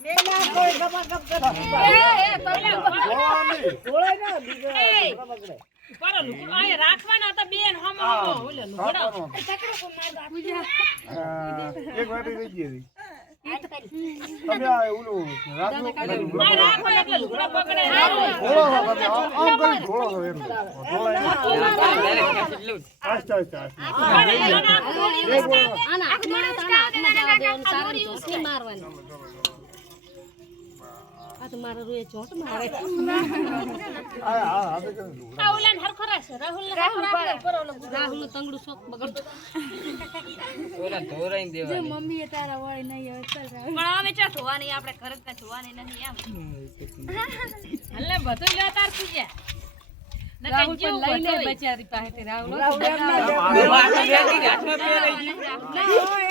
મેલા કોઈ ગપા ગપ કરે બોલાય ના બીજો બગડે પર લુકુ આય રાખવાના હતા બેન હમ ઓલે લુકડો ચકડો કો માર પૂજા એક વાટી રહી ગઈ તમે આ ઓલું રાખો રાખો એટલે લુકડા પકડે ઘોળો આમ કરી ઘોળો એમ આસ્તા આસ્તા આના હાથમાં જવા દેવાનું સારું જોશે મારવાનું આ તો મારા રૂએ ચોટ મારે આ હવે કે આ ઓલાને હરખો રાખશે રાહુલ રાહુલ તંગડું શોક બગડતો ઓલા ધોરાઈ દેવા મમ્મી એ તારા હોય નહીં હવે ચાલ પણ અમે ચા ધોવાની આપણે ઘરે જ ધોવાની નથી એમ હલ્લે બધું લે તાર પૂજા રાહુલ પણ લઈ લે બચારી પાસે રાહુલ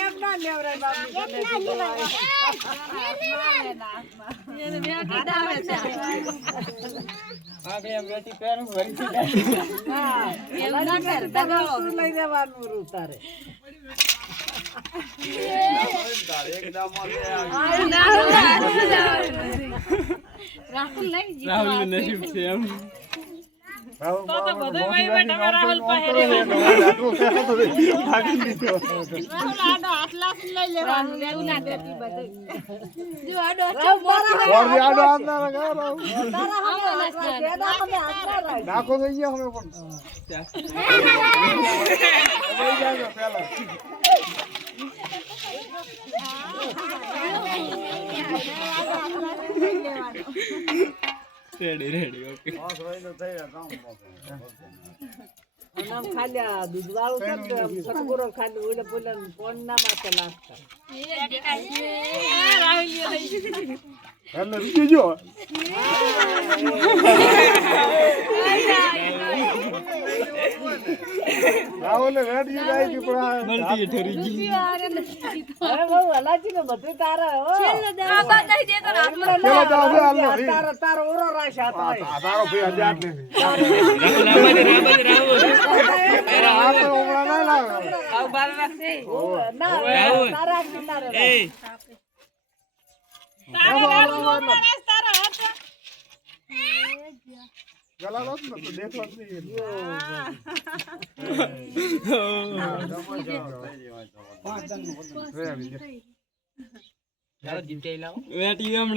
એમ ના લેવરાય બાપની એને બેટી દાવે છે આપણે એમ બેટી પહેરું ભરી હા એમ ના કર દગાવો લઈ દેવાનું રૂ તારે રાહુલ નહીં જીતો રાહુલ નસીબ છે એમ તો બધું વહી બેઠા રાહુલ પાસે ભાગી દીધો રાહુલ આડો હાથ લાસ લઈ લેવાનું એવું ના કરતી બધું જો આડો વરદી આડો આંદા લગા તારા નાખો થઈ ગયા હવે પણ લઈ જાજો પેલા રેડી ઓકે બસ રહીને થઈ કામ નામ ખાલ્યા દૂધ વાળું છે સતગુરો ખાલી ઓલે બોલે કોણ ના માથે લાગતા એટલે રૂકી જો રાહુલ રેડી જાય કે પણ મળતી ઠરી ગઈ અરે બહુ હલાજી ને બધું તારા હો પેલા જાવ હાલો તારો ઓરો રાશ હતો આ તારો ભાઈ હજાર ને આ તો ઉમરા ના લાગે આવ બાર રાખશે ના તારા કિનારે ગલા લોક ને તો દેખવા જ નહીં લાવ જીતે લાવ વેટી હમણાં